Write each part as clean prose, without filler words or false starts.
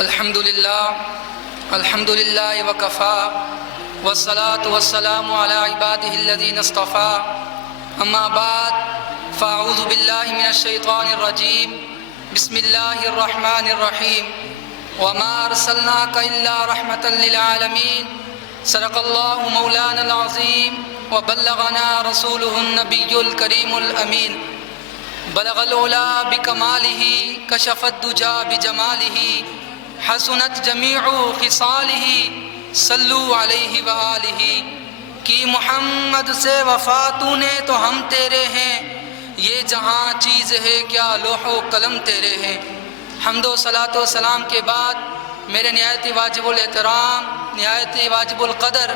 الحمد للہ وکفا والصلاة والسلام علی عباده الذین اصطفى اما بعد فاعوذ باللہ من الشیطان الرجیم بسم اللہ الرحمن الرحیم وما ارسلناک الا رحمتا للعالمین صدق اللہ مولانا العظیم وبلغنا رسولہ النبی الکریم الامین بلغ العلا بکمالہ کشف الدجا بجمالہ حسنت جمیع خصالہ صلو علیہ وآلہ کی محمد سے وفا تو نے تو ہم تیرے ہیں، یہ جہاں چیز ہے کیا لوح و قلم تیرے ہیں۔ حمد و صلاۃ و سلام کے بعد میرے نہایت واجب الاحترام، نہایت واجب القدر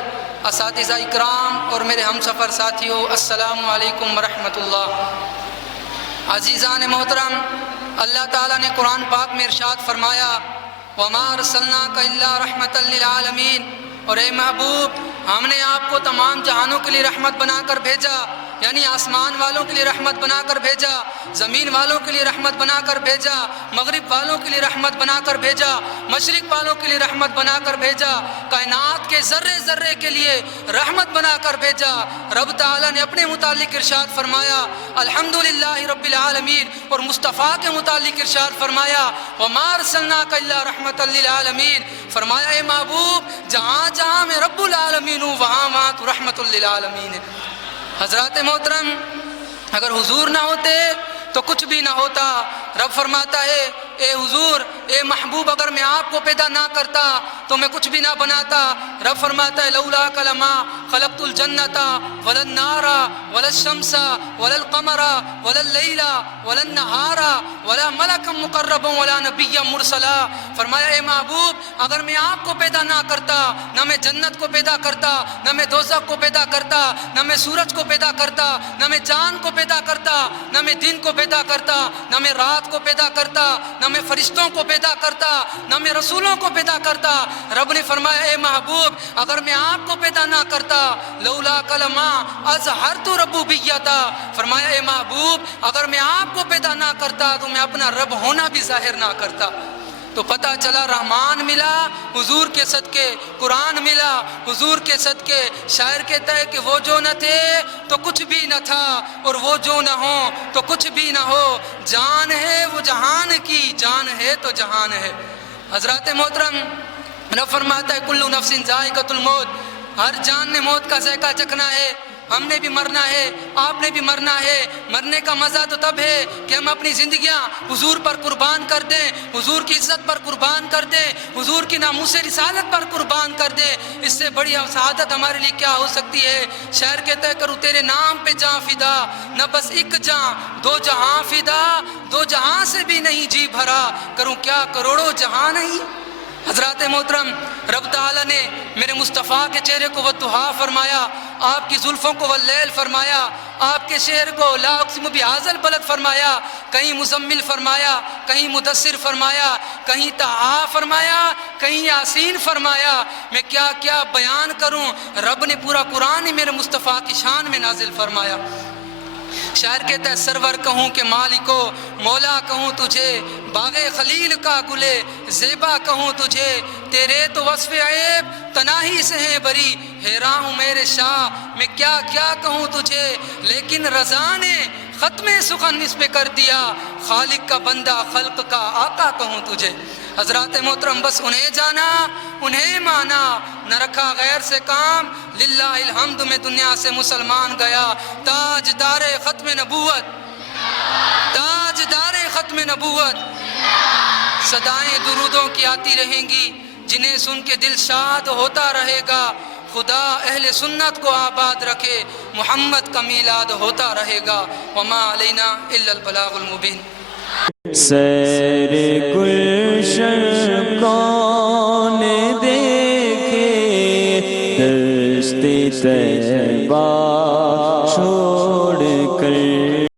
اساتذہ اکرام اور میرے ہم سفر ساتھیوں، السلام علیکم ورحمۃ اللہ۔ عزیزان محترم، اللہ تعالیٰ نے قرآن پاک میں ارشاد فرمایا وَمَا أَرْسَلْنَاكَ إِلَّا رَحْمَةً لِلْعَالَمِينَ، اور اے محبوب ہم نے آپ کو تمام جہانوں کے لیے رحمت بنا کر بھیجا، یعنی آسمان والوں کے لیے رحمت بنا کر بھیجا، زمین والوں کے لیے رحمت بنا کر بھیجا، مغرب والوں کے لیے رحمت بنا کر بھیجا، مشرق والوں کے لیے رحمت بنا کر بھیجا، کائنات کے ذرے ذرے کے لیے رحمت بنا کر بھیجا۔ رب تعالیٰ نے اپنے متعلق ارشاد فرمایا الحمدللہ رب العالمین، اور مصطفیٰ کے متعلق ارشاد فرمایا وما ارسلناک الا رحمتا للعالمین، فرمایا اے محبوب جہاں جہاں میں رب العالمین ہوں وہاں وہاں تو رحمت للعالمین ہے۔ حضرات محترم، اگر حضور نہ ہوتے تو کچھ بھی نہ ہوتا۔ رب فرماتا ہے اے حضور، اے محبوب اگر میں آپ کو پیدا نہ کرتا تو میں کچھ بھی نہ بناتا۔ رب فرماتا ہے لولاک لما خلقت الجنۃ ولا النار ولا الشمس ولا القمر ولا اللیل ولا النہار ولا ملکا مقربا ولا نبیا مرسلا، فرمایا اے محبوب اگر میں آپ کو پیدا نہ کرتا، نہ میں جنت کو پیدا کرتا، نہ میں دوزخ کو پیدا کرتا، نہ میں سورج کو پیدا کرتا، نہ میں چاند کو پیدا کرتا، نہ میں دن کو پیدا کرتا، نہ میں رات کو پیدا کرتا، نہ میں فرشتوں کو پیدا کرتا، نہ میں رسولوں کو پیدا کرتا۔ رب نے فرمایا اے محبوب اگر میں آپ کو پیدا نہ کرتا لولا کلمہ اظہرت ربوبیتا، فرمایا اے محبوب اگر میں آپ کو پیدا نہ کرتا تو میں اپنا رب ہونا بھی ظاہر نہ کرتا۔ تو پتہ چلا رحمان ملا حضور کے صدقے، قرآن ملا حضور کے صدقے۔ شاعر کہتا ہے کہ وہ جو نہ تھے تو کچھ بھی نہ تھا، اور وہ جو نہ ہو تو کچھ بھی نہ ہو، جان ہے وہ جہان کی، جان ہے تو جہان ہے۔ حضرات محترم، رب فرماتا ہے کل نفس ذائقۃ الموت، ہر جان نے موت کا ذائقہ چکھنا ہے۔ ہم نے بھی مرنا ہے، آپ نے بھی مرنا ہے۔ مرنے کا مزہ تو تب ہے کہ ہم اپنی زندگیاں حضور پر قربان کر دیں، حضور کی عزت پر قربان کر دیں، حضور کی ناموس رسالت پر قربان کر دیں۔ اس سے بڑی سعادت ہمارے لیے کیا ہو سکتی ہے؟ شاعر کہتا ہے کروں تیرے نام پہ جاں فدا، نہ بس ایک جاں دو جہاں فدا، دو جہاں سے بھی نہیں جی بھرا، کروں کیا کروڑوں جہاں نہیں۔ حضرات محترم، رب تعالیٰ نے میرے مصطفیٰ کے چہرے کو والضحیٰ فرمایا، آپ کی زلفوں کو واللیل فرمایا، آپ کے شعر کو لا اقسم بہذا البلد فرمایا، کہیں مزمل فرمایا، کہیں مدثر فرمایا، کہیں طٰہٰ فرمایا، کہیں یاسین فرمایا۔ میں کیا کیا بیان کروں، رب نے پورا قرآن ہی میرے مصطفیٰ کی شان میں نازل فرمایا۔ شاعر کہتا ہے سرور کہوں کہ مالکو، مولا کہوں تجھے، باغ خلیل کا گلے زیبا کہوں تجھے، تیرے تو وصف عیب تناہی سے ہیں بری، حیران ہوں میرے شاہ میں کیا کیا کہوں تجھے، لیکن رضا نے ختم سخن اس پہ کر دیا، خالق کا بندہ خلق کا آقا کہوں تجھے۔ حضرات محترم، بس انہیں جانا انہیں مانا، نہ رکھا غیر سے کام، للہ الحمد میں دنیا سے مسلمان گیا۔ تاجدار ختم نبوت، تاجدار ختم نبوت، صدائیں درودوں کی آتی رہیں گی، جنہیں سن کے دل شاد ہوتا رہے گا۔ خدا اہل سنت کو آباد رکھے، محمد کا میلاد ہوتا رہے گا۔ وما علینا الا البلاغ المبین۔ سیر گلشن کون دیکھے دشت طیبہ